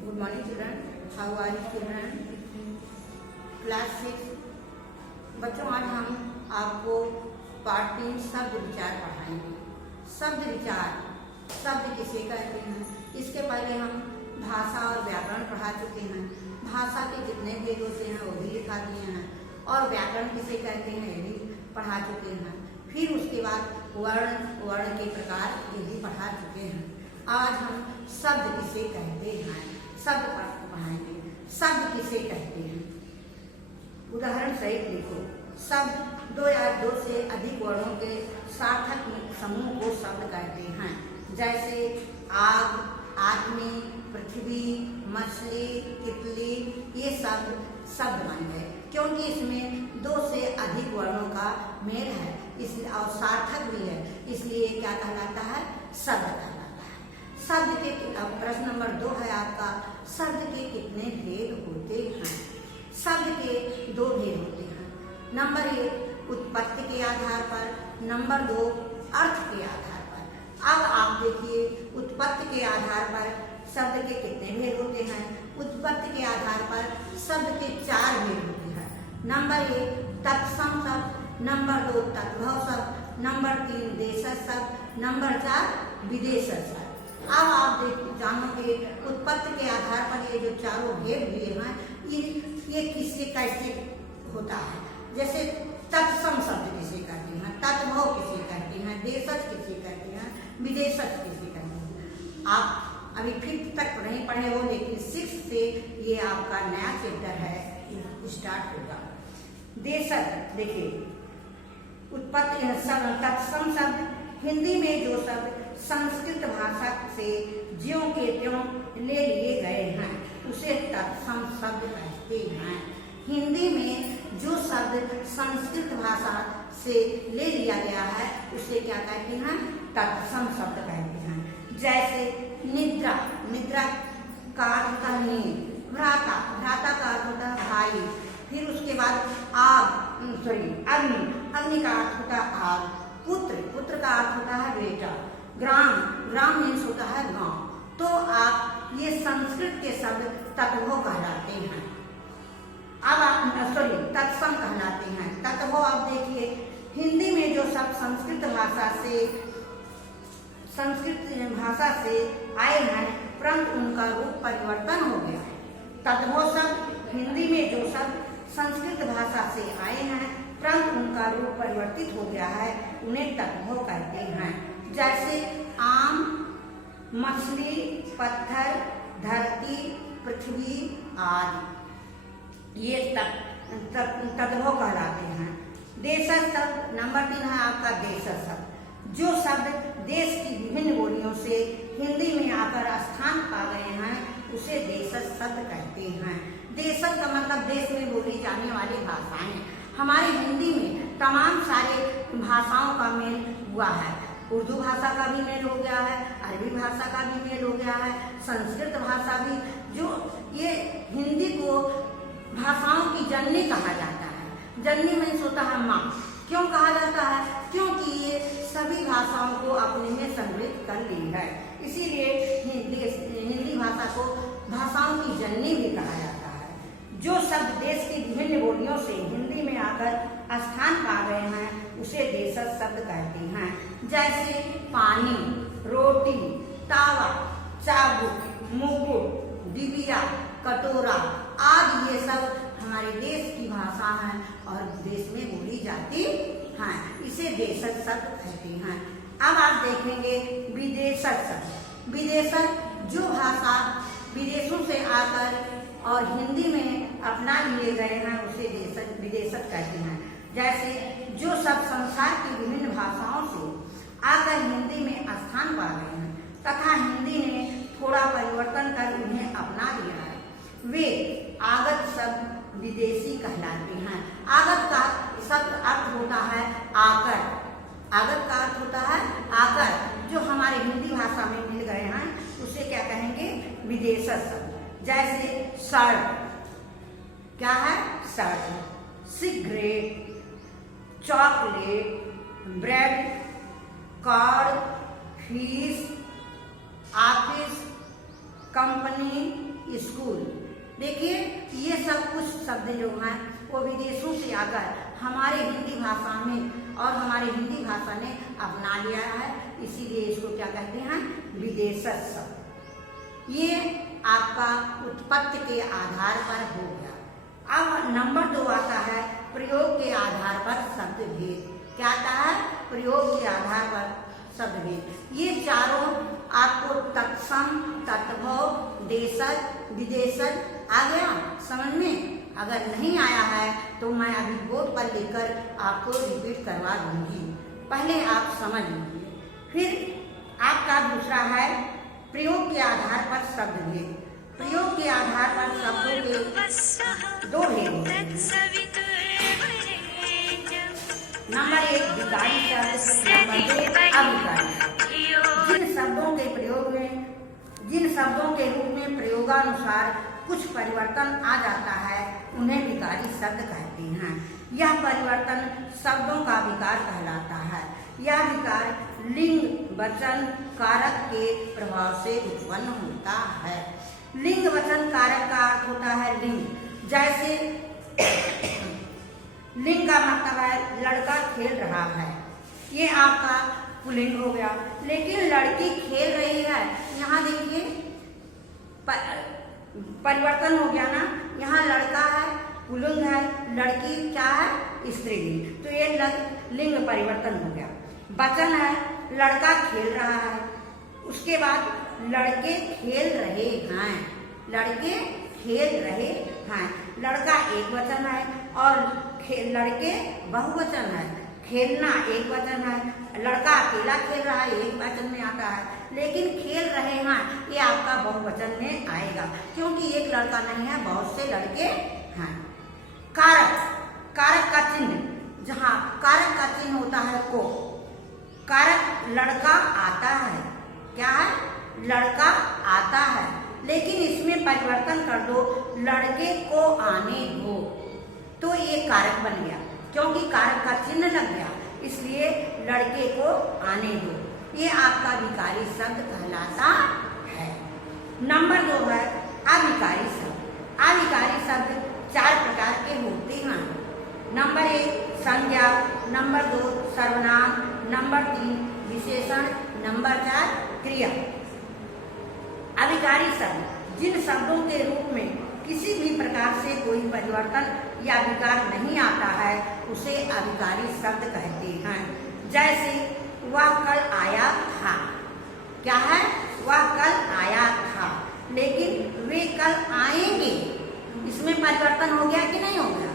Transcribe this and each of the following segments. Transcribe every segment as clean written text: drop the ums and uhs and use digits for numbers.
Good morning children. How are you children? Class 6. बच्चों आज हम आपको पार्ट 3 शब्द विचार पढ़ाएंगे। शब्द विचार, शब्द किसे कहते हैं? इसके पहले हम भाषा और व्याकरण पढ़ा चुके हैं। भाषा के कितने भेद होते हैं वो भी लिखा दिए हैं, और व्याकरण किसे कहते हैं ये भी पढ़ा चुके हैं। फिर उसके बाद वर्ण के प्रकार ये भी पढ़ा चुके हैं। आज हम शब्द किसे कहते हैं शब्द पढ़ाएंगे। शब्द किसे कहते हैं? उदाहरण सहित लिखो। शब्द दो या दो से अधिक वर्णों के सार्थक समूह को शब्द कहते हैं। जैसे आग, आदमी, पृथ्वी, मछली, तितली, ये सब शब्द बन गए, क्योंकि इसमें दो से अधिक वर्णों का मेल है इसलिए, और सार्थक भी है, इसलिए क्या कहलाता है? शब्द कहलाता है। शब्द के प्रश्न नंबर 2 है आपका, शब्द के कितने भेद होते हैं? शब्द के 2 भेद होते हैं। नंबर 1 उत्पत्ति के आधार पर, नंबर 2 अर्थ के आधार पर। अब आप देखिए उत्पत्ति के आधार पर शब्द के कितने भेद होते हैं? उत्पत्ति के आधार पर शब्द के 4 भेद होते हैं। नंबर 1 तत्सम शब्द, नंबर 2 तद्भव शब्द, नंबर 3 देशज शब्द, नंबर 4 विदेशज शब्द। अब आप जानोगे उत्पत्ति के आधार पर ये जो चारों भेद हुए हैं ये किससे कैसे होता है। जैसे तत्सम शब्द किसे कहते हैं, तद्भव किसे कहते हैं, देशज किसे कहते हैं, विदेशज किसे कहते हैं। आप अभी 5th तक नहीं पढ़े हो, लेकिन 6th से ये आपका नया चैप्टर है, स्टार्ट होगा। देशज देखिए, उत्पत्ति तत्सम शब्द हिंदी में जो शब्द संस्कृत भाषा से ज्यों के त्यों ले लिए गए हैं उसे तत्सम शब्द कहते हैं। हिंदी में जो शब्द संस्कृत भाषा से ले लिया गया है उसे क्या कहते हैं? तत्सम शब्द कहते हैं। जैसे निद्रा, निद्रा का अर्थ होता है नींद, भ्राता, भ्राता का अर्थ होता है भाई। फिर उसके बाद अग्नि, अग्नि का अर्थ होता है आग। पुत्र, पुत्र का अर्थ होता है बेटा। ग्राम, ग्राम मीन्स होता है गांव। तो आप ये संस्कृत के शब्द तद्भव कहलाते हैं। अब आप तत्सम कहलाते हैं। तद्भव आप देखिए, हिंदी में जो शब्द संस्कृत भाषा से आए हैं परंतु उनका रूप परिवर्तन हो गया है। तद्भव शब्द हिंदी में जो शब्द संस्कृत भाषा से आए हैं परंतु उनका रूप परिवर्तित हो गया है उन्हें तद्भव कहते हैं। जैसे आम, मछली, पत्थर, धरती, पृथ्वी आदि, ये तद्भव कहलाते हैं। देशज शब्द नंबर 3 है आपका देशज शब्द। जो शब्द देश की विभिन्न बोलियों से हिंदी में आकर स्थान पा गए हैं उसे देशज शब्द कहते हैं। देशज का मतलब देश में बोली जाने वाली भाषाएं। हमारी हिंदी में तमाम सारे भाषाओं का मेल हुआ है। उर्दू भाषा का भी मेल हो गया है, अरबी भाषा का भी मेल हो गया है, संस्कृत भाषा भी। जो ये हिंदी को भाषाओं की जननी कहा जाता है। जननी मीन्स होता है माँ। क्यों कहा जाता है? क्योंकि ये सभी भाषाओं को अपने में सम्मिलित कर ली है, इसीलिए हिंदी भाषा को भाषाओं की जननी भी कहा जाता है। जो शब्द देश की विभिन्न बोलियों से हिंदी में आकर स्थान पा गए हैं उसे देशज शब्द कहते हैं। जैसे पानी, रोटी, तावा, चाबुक, मुकुट, डिबिया, कटोरा आदि ये सब हमारे देश की भाषा है और देश में बोली जाती है, इसे देशज शब्द कहते हैं। अब आप देखेंगे विदेशज शब्द। विदेशज जो भाषा विदेशों से आकर और हिंदी में अपना लिए गए हैं उसे विदेशज कहते हैं। जैसे जो सब संसार की विभिन्न भाषाओं से आकर हिंदी में स्थान पा गए हैं तथा हिंदी ने थोड़ा परिवर्तन कर उन्हें अपना लिया है, वे आगत शब्द विदेशी कहलाते हैं। आगत का शब्द अर्थ होता है आकर। आगत का अर्थ होता है आकर। जो हमारे हिंदी भाषा में मिल गए हैं उसे क्या कहेंगे? विदेशज शब्द। जैसे सड़क, क्या है? सड़क। Cigarette, chocolate, bread, card, fees, office, company, school. देखिए ये सब कुछ शब्द जो हैं वो विदेशों से आकर हमारे हिंदी भाषा में और हमारे हिंदी भाषा ने अपना लिया है, इसीलिए इसको क्या कहते हैं, विदेशज शब्द। ये आपका उत्पत्ति के आधार पर हो गया। अब नंबर 2 आता है प्रयोग के आधार पर शब्द भेद। क्या आता है, प्रयोग के आधार पर शब्द भेद। ये चारों आपको तत्सम, तत्भव, देशज, विदेशज आ गया समझ में? अगर नहीं आया है तो मैं अभी बोर्ड पर लेकर आपको रिपीट करवा दूंगी, पहले आप समझ लीजिए। फिर आपका दूसरा है प्रयोग के आधार पर शब्द भेद। प्रयोग के आधार पर शब्दों के 2 भेद होते हैं। नंबर 1 विकारी शब्द, नंबर 2 अविकारी शब्द। जिन शब्दों के प्रयोग में, जिन शब्दों के रूप में प्रयोगानुसार कुछ परिवर्तन आ जाता है उन्हें विकारी शब्द कहते हैं। यह परिवर्तन शब्दों का विकार कहलाता है। यह विकार लिंग वचन कारक के प्रभाव से उत्पन्न होता है। लिंग वचन कारक का अर्थ होता है लिंग। जैसे लिंग का मतलब है लड़का खेल रहा है, ये आपका पुल्लिंग हो गया। लेकिन लड़की खेल रही है, यहाँ देखिए परिवर्तन हो गया ना, यहाँ लड़का है पुल्लिंग है, लड़की क्या है स्त्रीलिंग, तो ये लिंग परिवर्तन हो गया। वचन है लड़का खेल रहा है, उसके बाद लड़के खेल रहे हैं, लड़के खेल रहे हैं, लड़का एक वचन है और लड़के बहुवचन है। खेलना एक वचन है, लड़का अकेला खेल रहा है एक वचन में आता है, लेकिन खेल रहे हैं ये आपका बहुवचन में आएगा क्योंकि एक लड़का नहीं है, बहुत से लड़के हैं। कारक, कारक का चिन्ह, जहाँ कारक का चिन्ह होता है को, कारक लड़का आता है, क्या है, लड़का आता है, लेकिन इसमें परिवर्तन कर दो लड़के को आने दो, तो ये कारक बन गया क्योंकि कारक का चिन्ह लग गया, इसलिए लड़के को आने दो। ये आपका विकारी शब्द कहलाता है। नंबर 2 है अविकारी शब्द। अविकारी शब्द 4 प्रकार के होते हैं। नंबर 1 संज्ञा, नंबर 2 सर्वनाम, नंबर 3 विशेषण, नंबर 4 क्रिया। अविकारी शब्द जिन शब्दों के रूप में किसी भी प्रकार से कोई परिवर्तन या विकार नहीं आता है उसे अविकारी शब्द कहते हैं। जैसे वह कल आया था, क्या है, वह कल आया था, लेकिन वे कल आएंगे, इसमें परिवर्तन हो गया कि नहीं हो गया?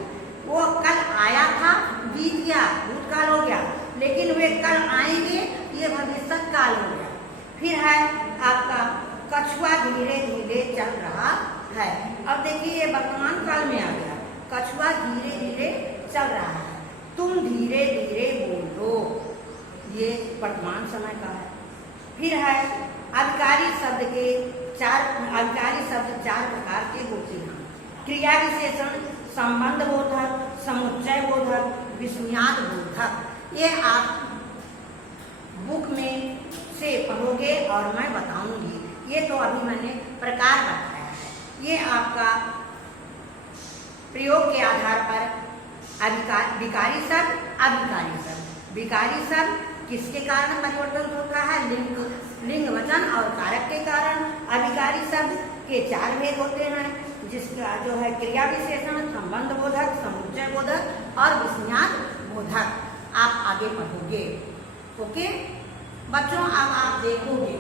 वो कल आया था बीत गया, भूतकाल हो गया, लेकिन वे कल आएंगे ये भविष्य काल हो गया। फिर है आपका कछुआ धीरे धीरे चल रहा है। अब देखिए ये वर्तमान काल में आ गया, कछुआ धीरे धीरे चल रहा है, तुम धीरे धीरे बोलो, ये वर्तमान समय का है। फिर है अविकारी शब्द के 4 प्रकार के होते हैं। क्रिया विशेषण, संबंध बोधक, समुच्चय बोधक, विस्मयाद बोधक। ये आप बुक में से पढ़ोगे और मैं बताऊंगी, ये तो अभी मैंने प्रकार बताया है। ये आपका प्रयोग के आधार पर विकारी शब्द, अविकारी शब्द। विकारी शब्द किसके कारण परिवर्तन होता है? लिंग वचन और कारक के कारण। अविकारी शब्द के 4 भेद होते हैं, जिसका जो है क्रिया विशेषण, संबंध बोधक, समुच्चय बोधक और विस्मयाद बोधक। आप आगे पढ़ोगे, ओके बच्चों। अब आप देखोगे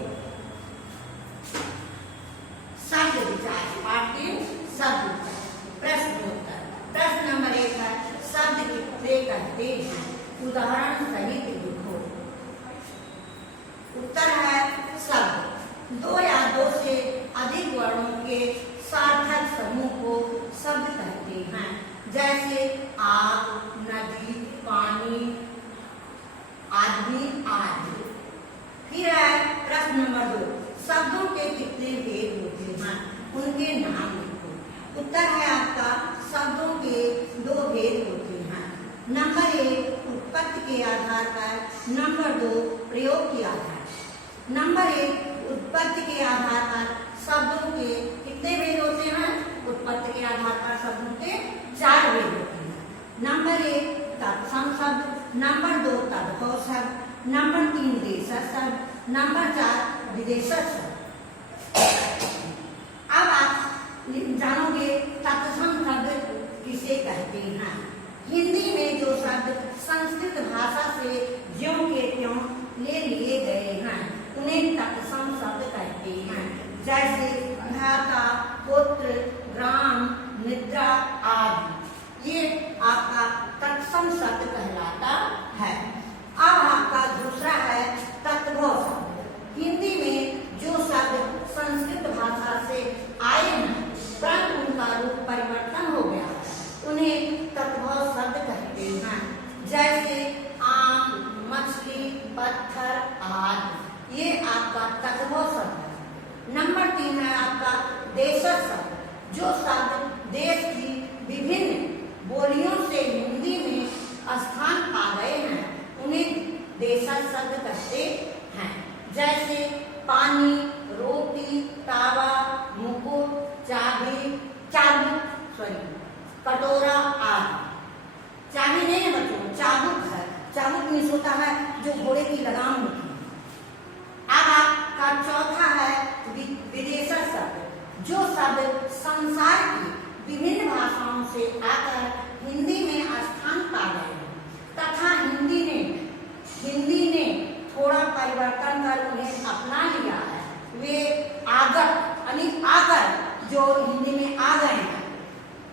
शब्द विचार, पाठ 3 शब्द प्रश्नोत्तर। प्रश्न नंबर 1 है शब्द कितने कहते हैं, उदाहरण सहित लिखो। उत्तर है शब्द 2 या 2 से अधिक वर्णों के सार्थक समूह को शब्द कहते हैं, जैसे आग, नदी, पानी, आदमी आदि। फिर है प्रश्न नंबर 2 शब्दों के कितने भेद होते हैं, उनके नाम लिखो। उत्तर है आपका शब्दों के 2 भेद होते हैं। नंबर 1 उत्पत्ति के आधार पर, नंबर 2 प्रयोग के आधार। नंबर 1, उत्पत्ति के आधार पर शब्दों के कितने भेद होते हैं? उत्पत्ति के आधार पर शब्दों के 4 भेद होते हैं। नंबर 1, तत्सम शब्द। नंबर 2, तद्भव शब्द। नंबर 3, देशज शब्द। नंबर 4, विदेशज शब्द। अब आप जानोगे तत्सम शब्द किसे कहते हैं। हिंदी में जो शब्द संस्कृत भाषा से ज्यों के त्यों ले लिए गए हैं उन्हें तत्सम शब्द कहते हैं। जैसे भ्राता, पुत्र, ग्राम, निद्रा आदि, ये आपका तत्सम शब्द कहलाता है। अब आपका दूसरा है तद्भव शब्द। हिंदी में जो शब्द संस्कृत भाषा से आए हैं परंतु उनका रूप परिवर्तन हो गया है उन्हें तद्भव शब्द कहते हैं। जैसे आम, मछली, पत्थर आदि, ये आपका तद्भव शब्द है। नंबर 3 है आपका देशज शब्द। जो शब्द देश की विभिन्न बोलियों से हिंदी में स्थान पा गए हैं उन्हें देशज शब्द कहते हैं। जैसे पानी, रोटी, तावा, मुकुट, कटोरा आदि। चाबी नहीं है बच्चों, चाबुक है। चाबुक मीन्स होता है जो घोड़े की लगाम होती है। अब आपका चौथा है विदेशज शब्द। जो शब्द संसार की विभिन्न भाषाओं से आकर हिंदी में स्थान पा गए हैं तथा हिंदी ने थोड़ा परिवर्तन कर उन्हें अपना लिया है, वे आगत यानी आकर जो हिंदी में आ गए हैं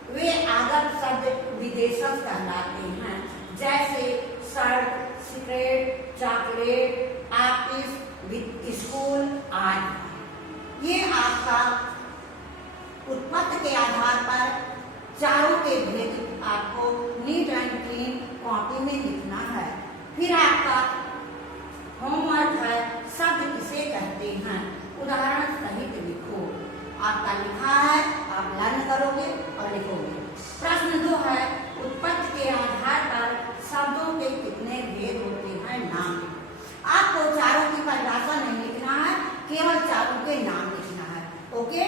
वे आगत शब्द विदेशज कहलाते हैं। जैसे shirt, cigarette, chocolate, office, school आदि। ये आपका उत्पत्ति के आधार पर चारों के भेद आपको नीट एंड क्लीन कॉपी में लिखना है। फिर आपका होमवर्क है शब्द किसे कहते हैं, उदाहरण सहित लिखो। आपका लिखा है, आप लर्न करोगे और लिखोगे। प्रश्न 2 है उत्पत्ति के आधार पर शब्दों के कितने भेद होते हैं, नाम। आपको चारों की परिभाषा नहीं लिखना है, केवल चारों के नाम लिखना है। ओके।